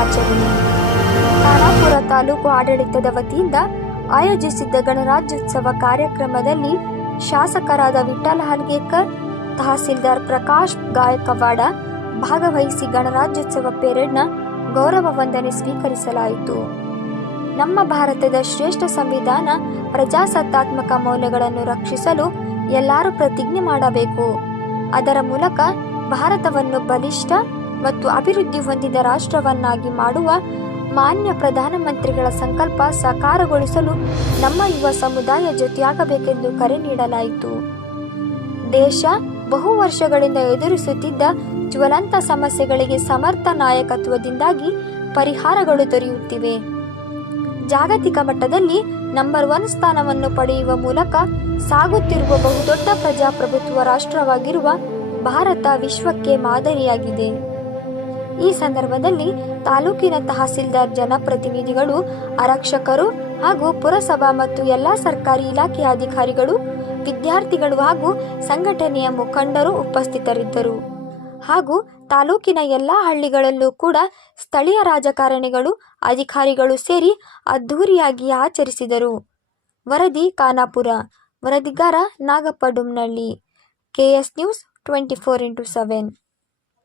ಆಚರಣೆ. ಖಾನಾಪುರ ತಾಲೂಕು ಆಡಳಿತದ ವತಿಯಿಂದ ಆಯೋಜಿಸಿದ್ದ ಗಣರಾಜ್ಯೋತ್ಸವ ಕಾರ್ಯಕ್ರಮದಲ್ಲಿ ಶಾಸಕರಾದ ವಿಠಲ್ ಹಲ್ಗೇಕರ್, ತಹಸೀಲ್ದಾರ್ ಪ್ರಕಾಶ್ ಗಾಯಕವಾಡ ಭಾಗವಹಿಸಿ ಗಣರಾಜ್ಯೋತ್ಸವ ಪೆರೇಡ್ನ ಗೌರವ ವಂದನೆ ಸ್ವೀಕರಿಸಲಾಯಿತು. ನಮ್ಮ ಭಾರತದ ಶ್ರೇಷ್ಠ ಸಂವಿಧಾನ ಪ್ರಜಾಸತ್ತಾತ್ಮಕ ಮೌಲ್ಯಗಳನ್ನು ರಕ್ಷಿಸಲು ಎಲ್ಲರೂ ಪ್ರತಿಜ್ಞೆ ಮಾಡಬೇಕು. ಅದರ ಮೂಲಕ ಭಾರತವನ್ನು ಬಲಿಷ್ಠ ಮತ್ತು ಅಭಿವೃದ್ಧಿ ಹೊಂದಿದ ರಾಷ್ಟ್ರವನ್ನಾಗಿ ಮಾಡುವ ಮಾನ್ಯ ಪ್ರಧಾನಮಂತ್ರಿಗಳ ಸಂಕಲ್ಪ ಸಾಕಾರಗೊಳಿಸಲು ನಮ್ಮ ಯುವ ಸಮುದಾಯ ಜೊತೆಯಾಗಬೇಕೆಂದು ಕರೆ ನೀಡಲಾಯಿತು. ದೇಶ ಬಹು ವರ್ಷಗಳಿಂದ ಎದುರಿಸುತ್ತಿದ್ದ ಜ್ವಲಂತ ಸಮಸ್ಯೆಗಳಿಗೆ ಸಮರ್ಥ ನಾಯಕತ್ವದಿಂದಾಗಿ ಪರಿಹಾರಗಳು ದೊರೆಯುತ್ತಿವೆ. ಜಾಗತಿಕ ಮಟ್ಟದಲ್ಲಿ ನಂಬರ್ ಒನ್ ಸ್ಥಾನವನ್ನು ಪಡೆಯುವ ಮೂಲಕ ಸಾಗುತ್ತಿರುವ ಬಹುದೊಡ್ಡ ಪ್ರಜಾಪ್ರಭುತ್ವ ರಾಷ್ಟ್ರವಾಗಿರುವ ಭಾರತ ವಿಶ್ವಕ್ಕೆ ಮಾದರಿಯಾಗಿದೆ. ಈ ಸಂದರ್ಭದಲ್ಲಿ ತಾಲೂಕಿನ ತಹಸೀಲ್ದಾರ್ ಜನಪ್ರತಿನಿಧಿಗಳು, ಆರಕ್ಷಕರು ಹಾಗೂ ಪುರಸಭಾ ಮತ್ತು ಎಲ್ಲಾ ಸರ್ಕಾರಿ ಇಲಾಖೆಯ ಅಧಿಕಾರಿಗಳು, ವಿದ್ಯಾರ್ಥಿಗಳು ಹಾಗೂ ಸಂಘಟನೆಯ ಮುಖಂಡರು ಉಪಸ್ಥಿತರಿದ್ದರು. ಹಾಗೂ ತಾಲೂಕಿನ ಎಲ್ಲ ಹಳ್ಳಿಗಳಲ್ಲೂ ಕೂಡ ಸ್ಥಳೀಯ ರಾಜಕಾರಣಿಗಳು, ಅಧಿಕಾರಿಗಳು ಸೇರಿ ಅದ್ಧೂರಿಯಾಗಿ ಆಚರಿಸಿದರು. ವರದಿ Khanapur, ವರದಿಗಾರ Nagappa Dumnalli KS news twenty four into seven.